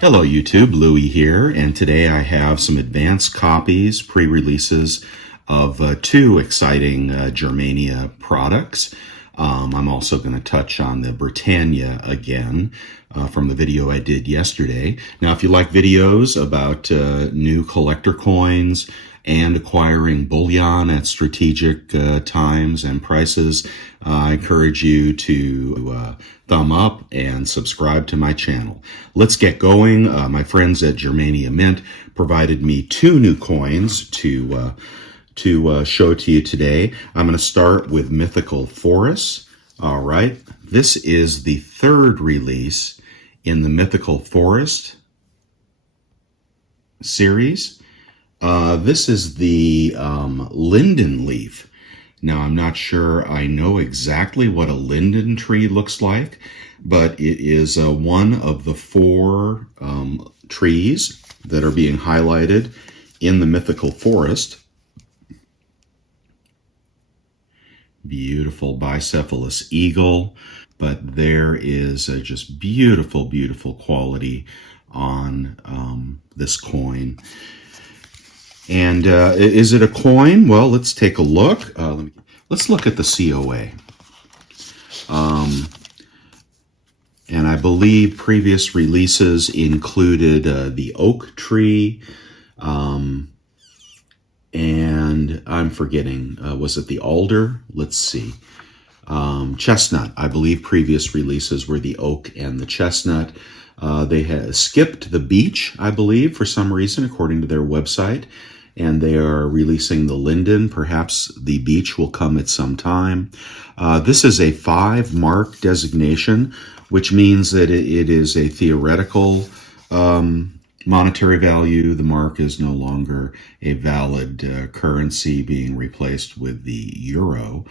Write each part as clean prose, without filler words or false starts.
Hello YouTube, Louie here, and today I have some advanced copies, pre-releases of two exciting Germania products. I'm also going to touch on the Britannia again from the video I did yesterday. Now, if you like videos about new collector coins and acquiring bullion at strategic times and prices, I encourage you to thumb up and subscribe to my channel. Let's get going. My friends at Germania Mint provided me two new coins to show to you today. I'm going to start with Mythical Forest. All right, this is the third release in the Mythical Forest series. This is the linden leaf. Now, I'm not sure I know exactly what a linden tree looks like, but it is one of the four trees that are being highlighted in the Mythical Forest. Beautiful bicephalous eagle, but there is just beautiful, beautiful quality on this coin. And is it a coin? Well, let's take a look. Let's look at the COA. And I believe previous releases included the oak tree, and I'm forgetting, was it the alder? Let's see. Chestnut. I believe previous releases were the oak and the chestnut. They had skipped the beech, I believe, for some reason, according to their website. And they are releasing the linden. Perhaps the beech will come at some time. This is a 5-mark designation, which means that it is a theoretical monetary value. The mark is no longer a valid currency, being replaced with the euro.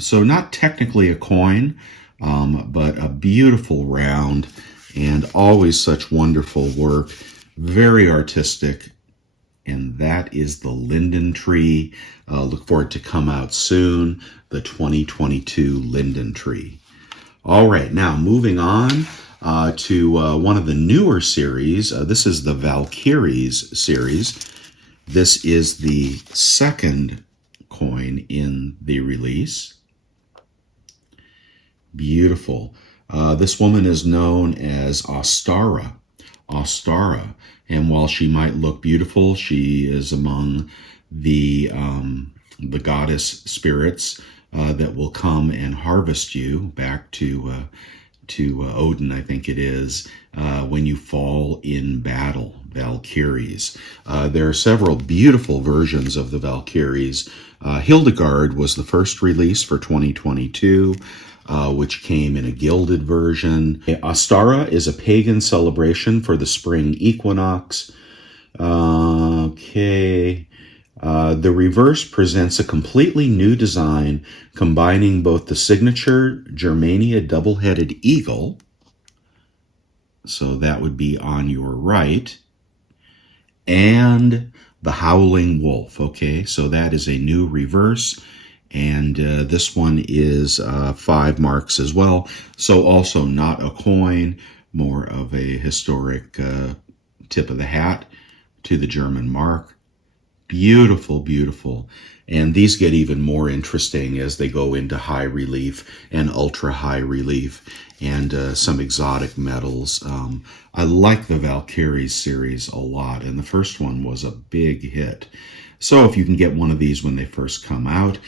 So not technically a coin, but a beautiful round and always such wonderful work. Very artistic. And that is the linden tree. Look for it to come out soon, the 2022 linden tree. All right, now moving on to one of the newer series. This is the Valkyries series. This is the second coin in the release. Beautiful. This woman is known as Ostara. And while she might look beautiful, she is among the goddess spirits that will come and harvest you back to Odin, I think it is, when you fall in battle. Valkyries. There are several beautiful versions of the Valkyries. Hildegard was the first release for 2022. Which came in a gilded version. Ostara is a pagan celebration for the spring equinox. Okay. The reverse presents a completely new design, combining both the signature Germania double-headed eagle, so that would be on your right, and the howling wolf. Okay, so that is a new reverse. And this one is 5 marks as well. So also not a coin, more of a historic tip of the hat to the German mark. Beautiful, beautiful. And these get even more interesting as they go into high relief and ultra high relief and some exotic metals. I like the Valkyries series a lot, and the first one was a big hit. So if you can get one of these when they first come out,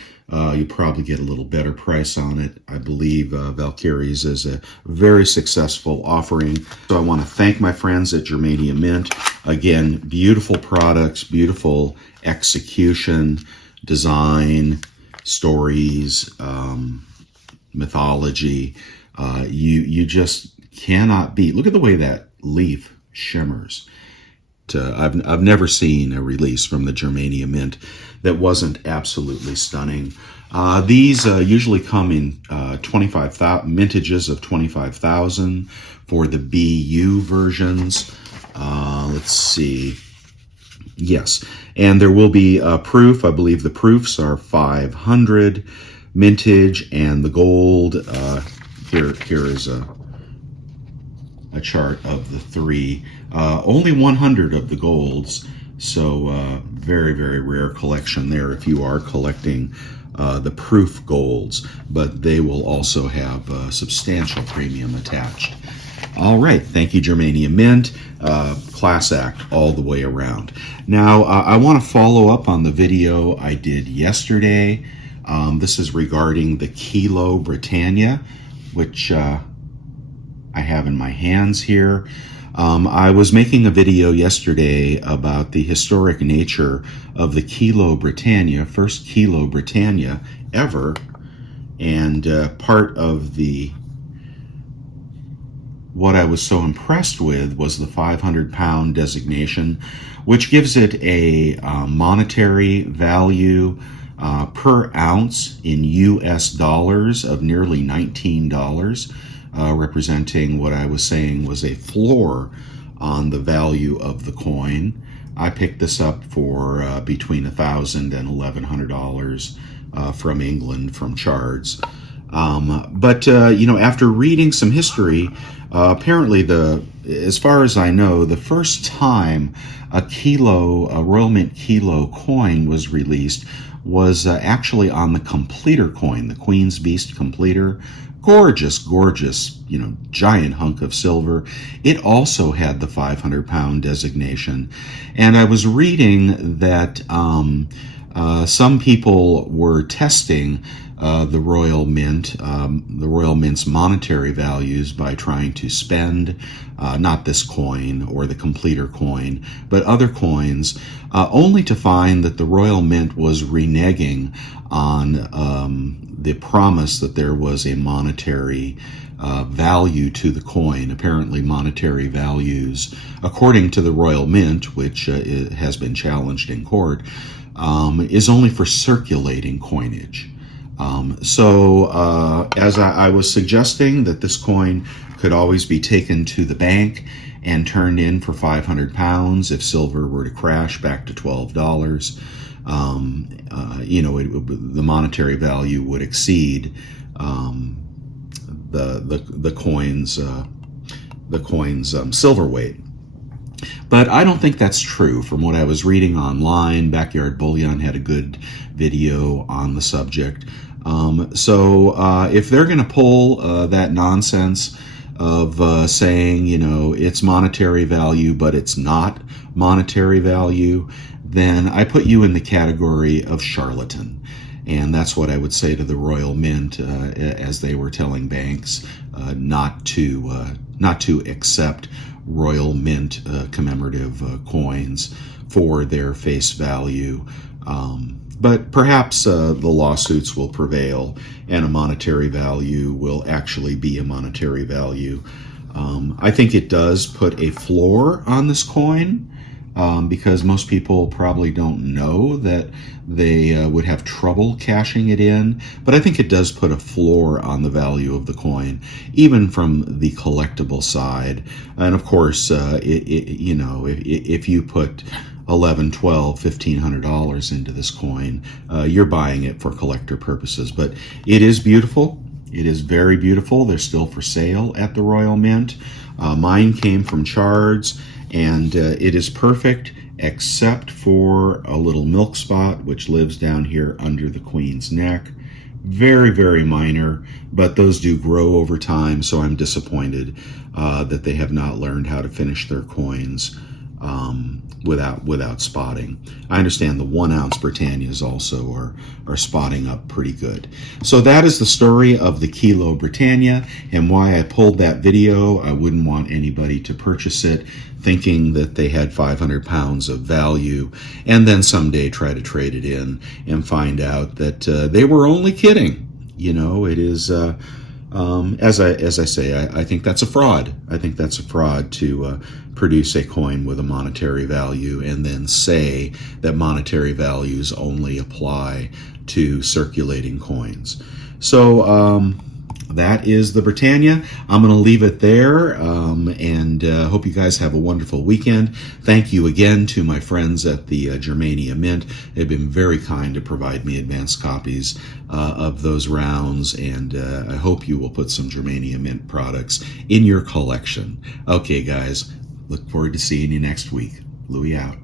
you probably get a little better price on it. I believe Valkyries is a very successful offering. So I want to thank my friends at Germania Mint. Again, beautiful products, beautiful execution, design, stories, mythology. You just cannot beat. Look at the way that leaf shimmers. I've never seen a release from the Germania Mint that wasn't absolutely stunning. These usually come in 25,000 mintages of 25,000 for the BU versions. Let's see. Yes, and there will be a proof. I believe the proofs are 500 mintage, and the gold here is a a chart of the three. Only 100 of the golds, so very, very rare collection there if you are collecting the proof golds, but they will also have a substantial premium attached. All right, thank you, Germania Mint. Class act all the way around. Now, I want to follow up on the video I did yesterday. This is regarding the Kilo Britannia, which I have in my hands here. I was making a video yesterday about the historic nature of the Kilo Britannia, first Kilo Britannia ever, and part of what I was so impressed with was the 500-pound designation, which gives it a monetary value per ounce in US dollars of nearly $19. Representing what I was saying was a floor on the value of the coin. I picked this up for between $1,000 and $1,100 from England, from Chards. But after reading some history, apparently as far as I know, the first time a Royal Mint Kilo coin was released was actually on the completer coin, the Queen's Beast completer. Gorgeous, gorgeous, giant hunk of silver. It also had the 500-pound designation. And I was reading that some people were testing the Royal Mint, the Royal Mint's monetary values by trying to spend not this coin or the completer coin, but other coins, only to find that the Royal Mint was reneging on the promise that there was a monetary value to the coin. Apparently monetary values, according to the Royal Mint, which has been challenged in court, is only for circulating coinage. So as I was suggesting that this coin could always be taken to the bank and turned in for 500 pounds if silver were to crash back to $12, the monetary value would exceed the coin's silver weight. But I don't think that's true. From what I was reading online, Backyard Bullion had a good video on the subject. So if they're going to pull that nonsense of saying, it's monetary value, but it's not monetary value, then I put you in the category of charlatan. And that's what I would say to the Royal Mint as they were telling banks not to accept Royal Mint commemorative coins for their face value. But perhaps the lawsuits will prevail and a monetary value will actually be a monetary value. I think it does put a floor on this coin because most people probably don't know that they would have trouble cashing it in. But I think it does put a floor on the value of the coin, even from the collectible side. And of course, if you put $1,100, $1,200, $1,500 into this coin, you're buying it for collector purposes. But it is beautiful. It is very beautiful. They're still for sale at the Royal Mint. Mine came from Chards, and it is perfect except for a little milk spot which lives down here under the Queen's neck. Very, very minor, but those do grow over time, so I'm disappointed that they have not learned how to finish their coins without spotting. I understand the 1 ounce Britannias also are spotting up pretty good. So that is the story of the Kilo Britannia and why I pulled that video. I wouldn't want anybody to purchase it thinking that they had 500 pounds of value and then someday try to trade it in and find out that they were only kidding. It is as I say, I think that's a fraud. I think that's a fraud to produce a coin with a monetary value and then say that monetary values only apply to circulating coins. So that is the Britannia. I'm going to leave it there, and hope you guys have a wonderful weekend. Thank you again to my friends at the Germania Mint. They've been very kind to provide me advanced copies of those rounds, and I hope you will put some Germania Mint products in your collection. Okay, guys, look forward to seeing you next week. Louis out.